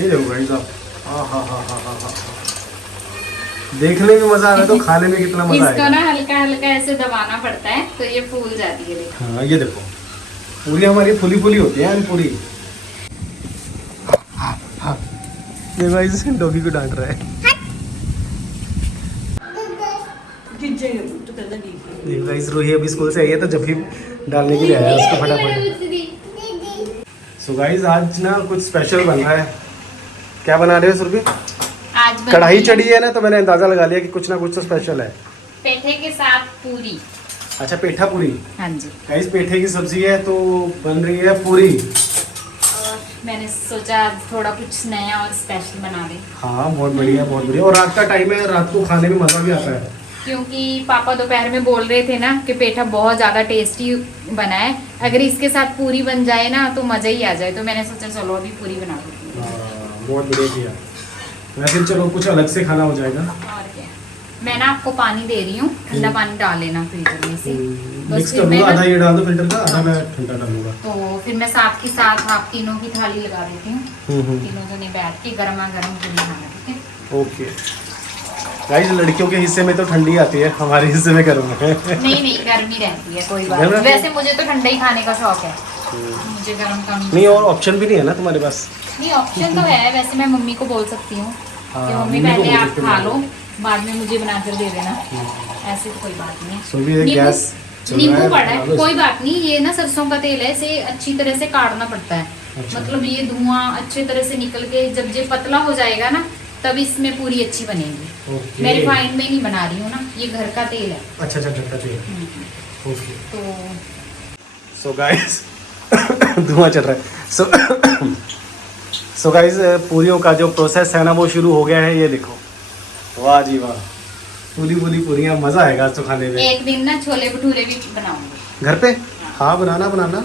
ये देखो भाई साहब, हाँ, देखने में मजा आ रहा है तो खाने में कितना मजा इसको आएगा। ना हल्का हल्का ऐसे दबाना पड़ता है तो ये फूल जाती है। देखो हाँ ये देखो, पूरी हमारी फुली फुली होती है पूरी। ये भाई डॉगी को डांट रहा है। ये गाइस रोही अभी स्कूल से आई है तो जब भी डालने के लिए आया है उसको फटाफट। सो गाइस आज ना कुछ स्पेशल बन रहा है। क्या बना रहे हो सुरभि? आज कढ़ाई चढ़ी है ना, तो मैंने अंदाजा लगा लिया कि कुछ ना कुछ तो स्पेशल है। पेठे के साथ पूरी। अच्छा, पेठा पूरी। हाँ जी। गाइस पेठे की सब्जी है तो बन रही है पूरी। और मैंने सोचा थोड़ा कुछ नया और स्पेशल बना दें। हाँ बहुत बढ़िया, बहुत बढ़िया। और रात का टाइम है, रात को खाने में मजा भी आता है। क्योंकि पापा दोपहर में बोल रहे थे ना कि पेठा बहुत ज़्यादा टेस्टी बना है, अगर इसके साथ पूरी बन जाए ना तो मज़ा ही आ जाए। तो मैंने सोचा चलो अभी पूरी बना देती हूँ। बहुत बढ़िया किया। वैसे चलो कुछ अलग से खाना हो जाएगा। और क्या, मैं ना आपको पानी दे रही हूँ, ठंडा पानी डाल लेना फ्रीजर में से। मिक्स कर दूंगा, आधा ये डाल दो फिल्टर का, आधा मैं ठंडा डालूंगा। तो फिर मैं साथ के साथ आप तीनों की थाली लगा देती हूँ। तीनों जने बैठ के गर्मा गर्म पूरी खाना, ठीक है? ओके गाइस, लड़कियों के हिस्से में तो ठंडी आती है, हमारे हिस्से में गर्म है। नहीं गर्मी रहती है, कोई बात नहीं। वैसे मुझे तो ठंडा ही खाने का शौक है, मुझे गर्म का नहीं। और ऑप्शन भी नहीं है ना तुम्हारे पास? नहीं, ऑप्शन तो है। वैसे मैं मम्मी को बोल सकती हूँ कि मम्मी मम्मी को पहले बोल आप सकते खा हो। लो, बाद में मुझे बनाकर दे देना। ऐसे तो कोई बात नहीं है। सो भी ये गैस चल रहा नींबू है, पड़ा है, डालो कोई बात नहीं। ये ना सरसों का तेल है, इसे अच्छी तरह से काटना पड़ता है। अच्छा। मतलब ये धुआं अच्छी तरह से निकल के जब ये पतला हो जाएगा ना, तब इसमें पूरी अच्छी बनेगी। ओके। मैं रिफाइंड में नहीं बना रही हूँ ना, ये घर का तेल है। अच्छा, झटका चाहिए। ओके। तो सो गाइस धुआं चल रहा है। सो गाइस पूरियों का जो प्रोसेस है ना वो शुरू हो गया है। ये देखो, वाह जी वाह, फूली फूली पूरियां, मजा आएगा आज तो खाने में। एक दिन ना छोले भटूरे भी बनाऊंगी घर पे। हाँ बनाना।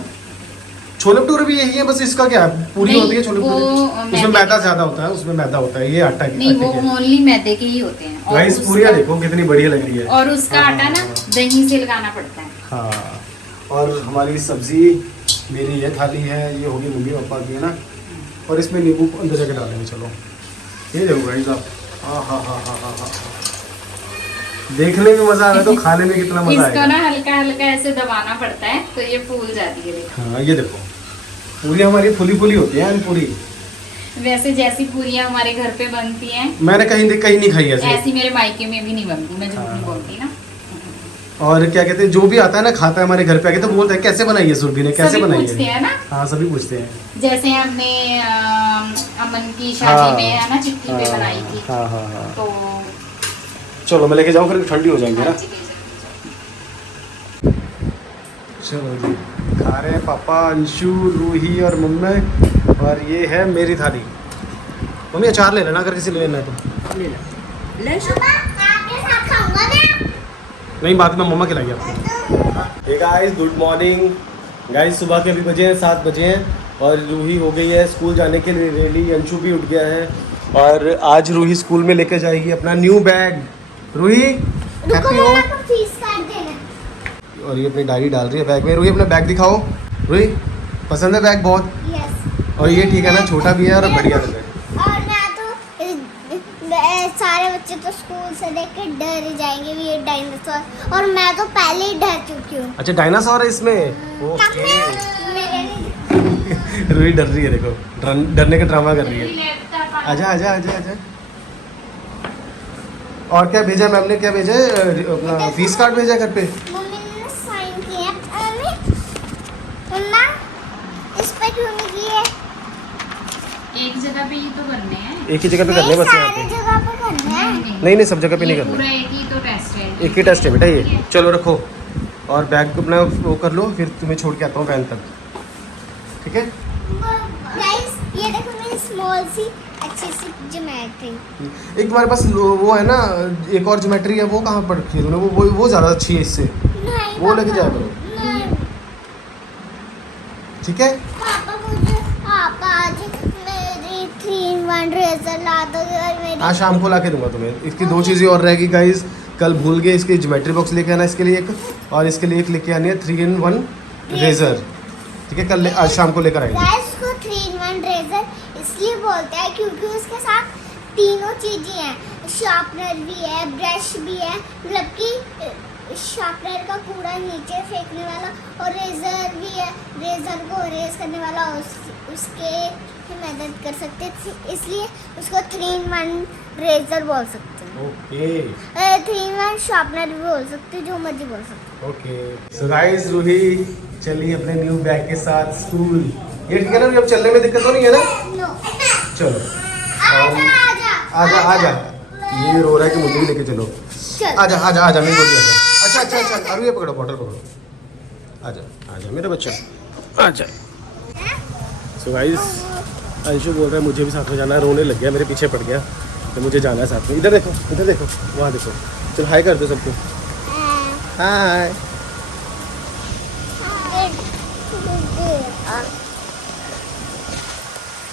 छोले भटूरे भी यही है, बस इसका क्या है, पूरी नहीं, होती है छोले वो भटूरे, उसमें मैदा ज्यादा होता है, उसमें मैदा होता है, ये आटा की। नहीं, वो ओनली मैदे के ही होते हैं। और गाइस पूरियां देखो कितनी बढ़िया लग रही है। और उसका आटा ना दही से लगाना पड़ता है। हाँ, और हमारी सब्जी, मेरी ये थाली है, ये होगी मम्मी पापा की, है ना। और इसमें नींबू अंदर जाके डालेंगे। चलो ये देखो भाई साहब, हाँ, देखने में मजा आ रहा है तो खाने में कितना मजा इसको आएगा। ना हल्का हल्का ऐसे दबाना पड़ता है तो ये फूल जाती है। देखो हाँ ये देखो, पूरी हमारी फुली फुली होती है पूरी। वैसे जैसी पूरियां हमारे घर पे बनती हैं, मैंने कहीं नहीं खाई ऐसे। ऐसी मेरे मायके में भी नहीं बनती। मैं झूठ नहीं बोलती ना। और क्या कहते हैं, जो भी आता है ना खाता है हमारे घर पे आके तो बोलता है कैसे बनाई है सुरभि ने, कैसे सभी बनाई पूछते है। हैं ना। हाँ सभी पूछते हैं। जैसे हमने अमन की शादी में है ना चिक्की पे बनाई थी। हाँ। तो चलो मैं लेके जाऊँ, फिर ठंडी हो जाएंगे ना। हाँ जी, चलो जी, खा रहे हैं पापा, अंशु, रूही और मम्मी। और ये है मेरी थाली। मम्मी अचार ले लेना, अगर किसी ले लेना है तो ले लेना। नहीं, बाद में मम्मा खिलाएगी आपको। Hey guys, good morning guys. सुबह के अभी बजे हैं 7 बजे हैं और रूही हो गई है स्कूल जाने के लिए रेडी। अंशु भी उठ गया है और आज रूही स्कूल में लेके जाएगी अपना न्यू बैग। रूही हैप्पी हो? और ये अपनी डायरी डाल रही है बैग में। रूही अपना बैग दिखाओ। रूही पसंद है बैग बहुत? यस। और ये ठीक है ना, छोटा भी है और बढ़िया लग रहा है। और मैं तो सारे बच्चे तो स्कूल से देख के डर ही जाएंगे भी, ये डायनासोर, और मैं तो पहले ही डर चुकी हूँ। अच्छा डायनासोर है इसमें। ओके। रूही डर रही है, देखो डरने का ड्रामा कर रही है। आजा। और क्या भेजा मैम ने, क्या भेजा है? अपना फीस कार्ड भेजा घर पे। मम्मी ने साइन किया। मम्मा इस पे क्यों नहीं किए? एक जगह पे ही तो करने हैं। एक ही जगह पे करने बस यहाँ सारी पे। जगह पे करना है। नहीं सब जगह पे नहीं ये करना। पूरा एक ही तो टेस्ट है। एक ही टेस्ट है बेटा ये। चलो रखो और बैग अपना वो कर लो, फिर तुम्हें छोड़ के आता हूँ वैन तक, ठीक है? गाइस ये देखो मेरी स्मॉल सी अच्छी सी ज्योमेट्री। एक तुम्हारे पास वो है ना, एक और ज्योमेट्री है, वो कहाँ पर रखी है तुमने? वो ज़्यादा अच्छी है इससे, नहीं वो लेके जाया करो, नहीं ठीक है? पापा, मुझे आप आज मेरी 3-in-1 रेजर ला दोगे और मेरी आज शाम को ला के दूंगा तुम्हें। इसकी 2 चीज़ें और रहेगी गाइस, कल भूल गए। इसकी ज्योमेट्री बॉक्स लेके आना इसके लिए एक, और इसके लिए एक लेके आनी है 3-in-1 रेजर, ठीक है? कल आज शाम को लेकर आएंगे। गाइस को 3-in-1 रेजर इसलिए इसलिए बोलते हैं क्योंकि उसके साथ तीनों चीजें हैं, शार्पनर भी है, ब्रश भी है, मतलब कि शार्पनर का कूड़ा नीचे फेंकने वाला, और रेजर भी है, रेजर को रेज करने वाला, उसके की मदद कर सकते हैं, इसलिए उसको 3-in-1 रेजर बोल सकते हैं। ओके 3-in-1 शार्पनर भी बोल सकते हैं, जो मर्जी बोल सकते ओके। सो गाइस रूही चली अपने न्यू बैग के साथ स्कूल। ये ठीक है ना, अब चलने में दिक्कत तो नहीं है ना? हैं। चलो आजा आजा आजा। ये रो रहा है कि मुझे भी लेके चलो। चल। आजा आजा आजा मेरी गोदी आजा। अच्छा अच्छा अच्छा अभी ये पकड़ो, बॉटल पकड़ो। आजा आजा मेरा बच्चा आजा। सो गाइस अंशु बोल रहा है मुझे भी साथ में जाना है, रोने लग गया, मेरे पीछे पड़ गया, तो मुझे जाना है साथ में। इधर देखो वहाँ देखो। चलो हाय कर दो सबको। हाय।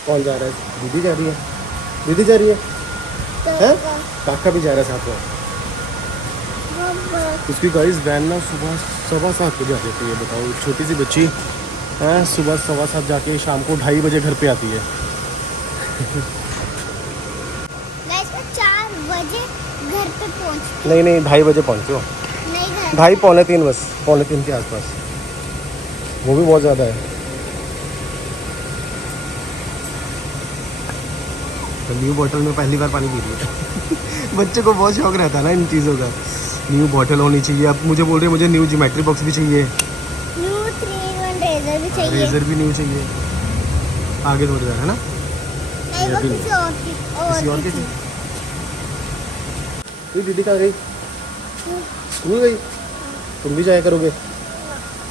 कौन जा रहा है? दीदी जा रही है। दीदी जा रही है हैं? काका भी जा रहा है साथ में। उसकी गाइस वैन ना सुबह 7:15 बजे आ जाती है। बताओ छोटी सी बच्ची है, सुबह 7:15 जाके शाम को 2:30 बजे घर पे आती है। गाइस मैं 4 बजे घर पे पहुंच नहीं 2:30 बजे पहुँचो। नहीं घर 2:30 पौने 3 बस, पौने 3 के आसपास। वो भी बहुत ज़्यादा है। तो न्यू बॉटल में पहली बार पानी पी रही है। बच्चे को बहुत शौक रहता है ना इन चीज़ों का। न्यू बॉटल होनी चाहिए। अब मुझे बोल रहे हैं मुझे न्यू ज्योमेट्री बॉक्स भी चाहिए, न्यू 3-in-1 रेजर भी चाहिए। रेजर भी न्यू चाहिए। आगे थोड़ी है ना, नहीं वो अभी किसी और की किसी और के थी। ये दीदी कहाँ गई? स्कूल गई? तुम भी जाया करोगे?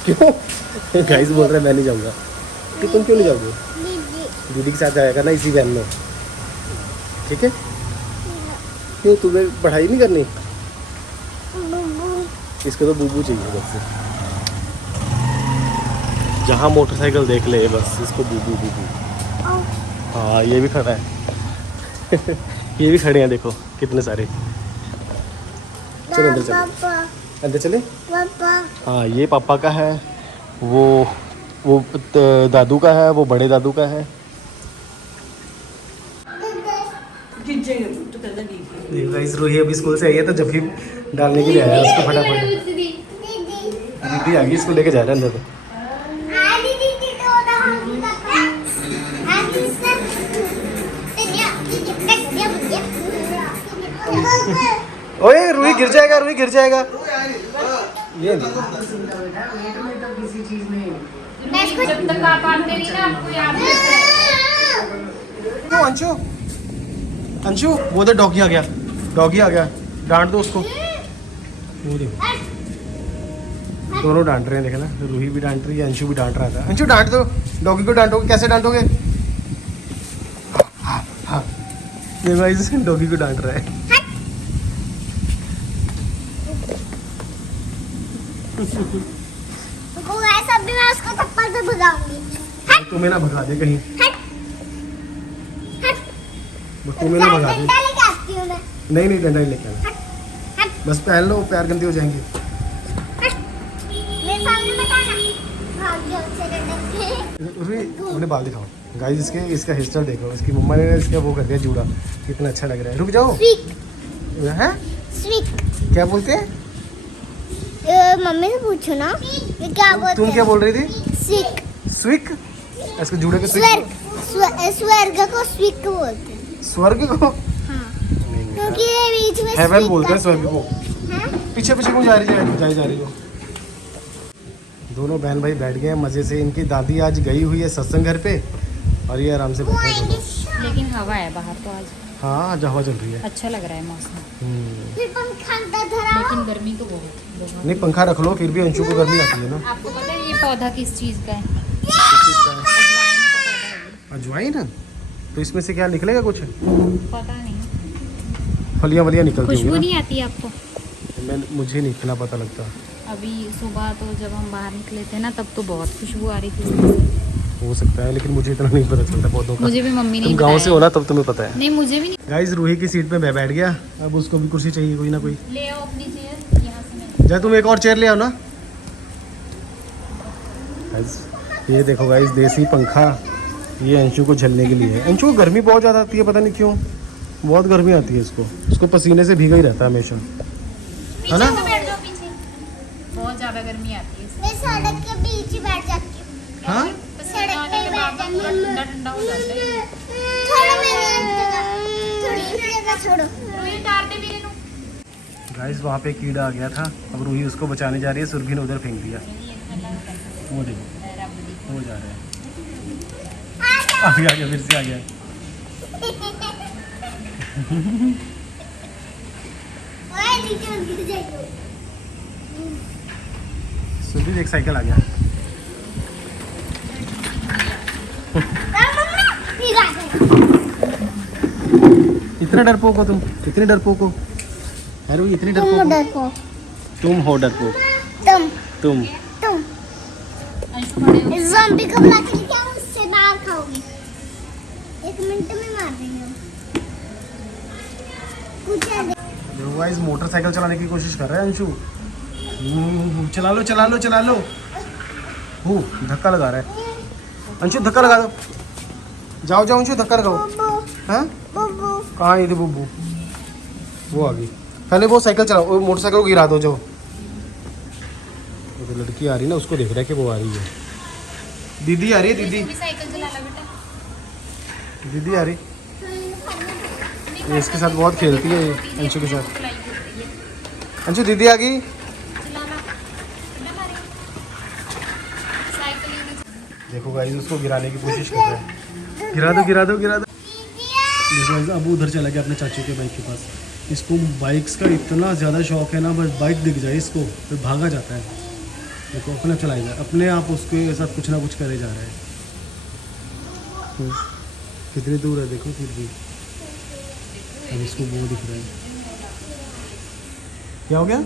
क्यों? गाइस बोल रहे हैं मैं नहीं जाऊँगा। कि तुम क्यों नहीं जाओगे? दीदी दीदी के साथ जाया करना इसी वैन में, ठीक है? क्यों तुम्हें पढ़ाई नहीं करनी? बुबू इसको तो बूबू चाहिए बस। जहाँ मोटरसाइकिल देख ले बस इसको बूबू बूबू। हाँ ये भी खड़ा है। ये भी खड़े हैं देखो कितने सारे। चलो अंदर चलो, पापा अंदर चले। पापा हाँ ये पापा का है, वो दादू का है, वो बड़े दादू का है। गाइस रूही अभी स्कूल से आई है तो जब भी डालने के लिए आया है उसको फटाफट। दीदी दीदी आ गई, इसको लेके जा रहा है अंदर। ओए रूही गिर जाएगा, रूही गिर जाएगा। ये नहीं जब तक आप आते नहीं ना आपको याद नहीं। क्यों अंशु? अंशु वो तो डॉगी आ गया, डॉगी आ गया, डांट दो उसको। वो देखो दोनों डांट रहे हैं, देखे ना, रूही भी डांट रही है, अंशु भी डांट रहा था। अंशु डांट दो, डॉगी को डांटोगे, कैसे डांटोगे? हाँ ये भाई डॉगी को डांट रहा है। अभी मैं उसको थप्पड़ से भगाऊंगी। तुम्हें ना भगा दे कहीं, वो तुम्हें ना भगा दे। डंडा लेके आती हूँ मैं। नहीं डंडा नहीं लेके आना, बस पहन लो, पैर गंदे हो जाएंगे। मेरे सामने मत आना। भाग जाओ उससे डंडा से। अपने बाल दिखाओ गाइस, इसका हेयर स्टाइल देखो, इसकी मम्मा ने इसका वो कर दिया जूड़ा, कितना अच्छा लग रहा है। रुक जाओ स्वीक है, स्वीक क्या बोलते हैं? मम्मी से पूछो ना ये क्या बोलते तुम क्या बोल रही थी? स्वीक स्विक? इसको जूड़े के स्वर्ग स्वर्ग को स्वीक बोलते हैं। स्वर्ग को? हाँ क्योंकि ये बीच में हेवन स्वीक बोलते हैं का- स्वर्ग को। हाँ? पीछे पीछे क्यों जा रही हो? दोनों बहन भाई बैठ गए हैं मजे से। इनकी दादी आज गई हुई है सत्संग घर पे और ये आराम से बैठे हैं दोनों। लेकिन हवा है बाहर तो आज हाँ आज हवा चल रही है। अच्छा लग रहा है मौसम, फिर पंखा अंदर धरा लेकिन गर्मी तो बहुत। नहीं पंखा रख लो, फिर भी अंशु को गर्मी आती है ना। आपको पता है ये पौधा किस चीज़ का है? किस चीज़ का है? अजवाइन का पौधा है ये। अजवाइन है? तो इसमें से क्या निकलेगा कुछ? पता नहीं, फलियां वलियां निकलती खुशबू होंगी नहीं आती आपको? ना? मुझे नहीं इतना पता लगता। अभी सुबह तो जब हम बाहर निकले थे ना तब तो बहुत खुशबू आ रही थी इसमें से। हो सकता है, लेकिन मुझे इतना नहीं पता चलता पौधों का। मुझे भी मम्मी ने तुम ही गाँव से बताया। हो ना, तब तुम्हें पता है। नहीं मुझे भी नहीं। गाइस रूही की सीट पे मैं बैठ गया, अब उसको भी कुर्सी चाहिए कोई ना कोई। ले आओ अपनी चेयर यहाँ से। मैं जा तुम एक और चेयर ले आओ ना। गाइस ये देखो गाइस, देसी पंखा ये अंशु को झलने के लिए है। अंशु को गर्मी बहुत ज़्यादा आती है, पता नहीं क्यों, बहुत गर्मी आती है इसको पसीने से भीगा ही रहता है हमेशा, है ना? तो बैठ जाओ पीछे, बहुत ज्यादा गर्मी आती है। मैं सड़क के बीच ही बैठ जाती हूँ। हाँ सड़क पे बैठ जाती है, ठंडा ठंडा हो जाता है। छोड़ो मेरी जगह, थोड़ी जगह छोड़ो। रूही उतार दे मेरे नु। गाइस वहाँ पे कीड़ा आ गया था, अब रूही उसको बचाने जा रही है, सुरभि ने उधर फेंक दिया। वो देखो हो जा रहा है, आ गया फिर से आ गया। ओए नीचे गिर जाएगी। सुरभि एक साइकिल आ गया। मम्मा फिर आ गया। इतना डरपोक हो तुम, इतनी डरपोक हो? अरे इतनी डरपोक हो? डरपोक। तुम हो डरपोक, तुम तुम ज़ॉम्बी को बुला के लेके आओ, उससे मार खाओगी। 1 मिनट में मार देंगे हम। कुछ है देखो गाइस मोटरसाइकिल चलाने की कोशिश कर रहा है अंशु। चला लो चला लो चला लो। धक्का लगा रहा है अंशु, धक्का लगा दो। जाओ जाओ अंशु, धक्का लगाओ। हाँ बुब्बू। कहाँ है बुब्बू? वो आ गई। पहले वो साइकिल चलाओ, वो मोटरसाइकिल को गिरा दो। जाओ, वो तो लड़की आ रही है ना, उसको देख रहा है कि वो आ रही है। दीदी आ रही है, दीदी भी साइकिल चला ला बेटा। दीदी आ रही। ये इसके साथ बहुत खेलती है ये, अंशु के साथ। अंशु दीदी आ गई। देखो गाइस उसको गिराने की कोशिश कर रहा है। गिरा दो गिरा दो गिरा दो। देखो गाइस अब उधर चला गया अपने चाचू के बाइक के पास। इसको बाइक्स का इतना ज़्यादा शौक है ना, बस बाइक दिख जाए इसको फिर भागा जाता है। देखो अपने चलाएगा, अपने आप उसके साथ कुछ ना कुछ करे जा रहा है। कितनी दूर है देखो, फिर भी अब इसको वो दिख रहा है। क्या हो गया?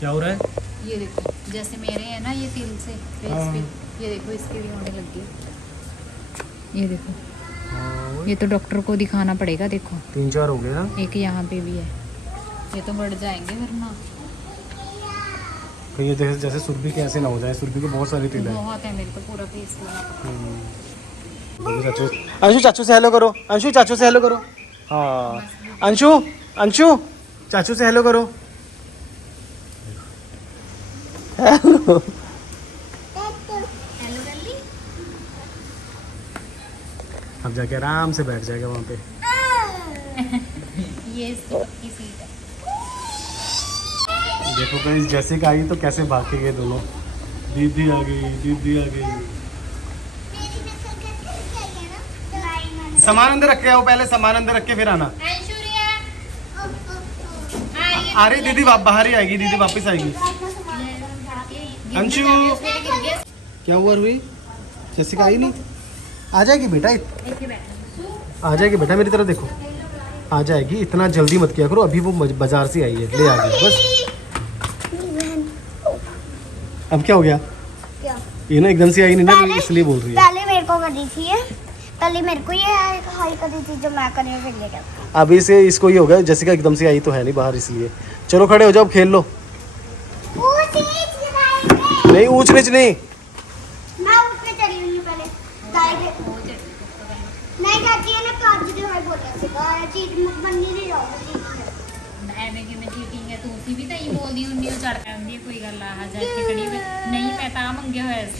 क्या हो रहा है? ये देखो जैसे मेरे हैं ना ये तिल से फेस हाँ। पे, ये देखो इसके भी होने लग गई। ये देखो ये तो डॉक्टर को दिखाना पड़ेगा। देखो 3-4 हो गए ना। एक यहाँ पे भी है, ये तो बढ़ जाएंगे वरना। कहीं ये जैसे जैसे सुरभि के ऐसे ना हो जाए। सुरभि को बहुत सारी तिल है। बहुत है मेरे तो पूरा फेस लगा। चाचू, अंशु चाचू से हेलो करो। अंशु चाचू से हेलो करो। हाँ अंशु, अंशु चाचू से हेलो करो। हेलो। अब जाके आराम से बैठ जाएगा वहाँ पे। ये इसकी पक्की सीट है। देखो कहीं जैसे कि आई तो कैसे भाग के गए दोनों। दीदी आ गई, दीदी आ गई। सामान अंदर रख के आओ, पहले सामान अंदर रख के फिर आना। आ रही दीदी, बाहर ही आएगी दीदी, वापस आएगी। अंशु क्या हुआ रुई? जैसिका आई नहीं? आ जाएगी बेटा, आ जाएगी बेटा, मेरी तरफ देखो, आ जाएगी। इतना जल्दी मत किया करो, अभी वो बाजार से आई है, ले आ गई बस। अब क्या हो गया? क्या? ये ना एकदम से आई नहीं ना, इसलिए बोल रही है। पहले मेरे को करी थी ये, पहले मेरे को ये हाई करी थी, जो मैं करने फिर ले गया। अभी से इसको ही हो गया, जैसिका एकदम से आई तो है नहीं बाहर, इसलिए। चलो खड़े हो जाओ, खेल लो। नहीं ऊंच नीच नहीं, मैं उसमें चली हुई हूँ पहले। नहीं जाती है ना, काज जो है बोलने से चीज बननी नहीं जाओगी। ਐਵੇਂ ਕਿਵੇਂ ਚੀਟਿੰਗ ਹੈ? ਤੁਸੀਂ ਵੀ ਤਾਂ ਹੀ ਬੋਲਦੀ ਹੁੰਦੀ ਹੋ, ਚੜ ਪੈਂਦੀ ਹੈ ਕੋਈ ਗੱਲ ਆ ਜਾ ਕੇ ਕੜੀ ਨਹੀਂ, ਮੈਂ ਤਾਂ ਮੰਗਿਆ ਹੋਇਆ ਸੀ।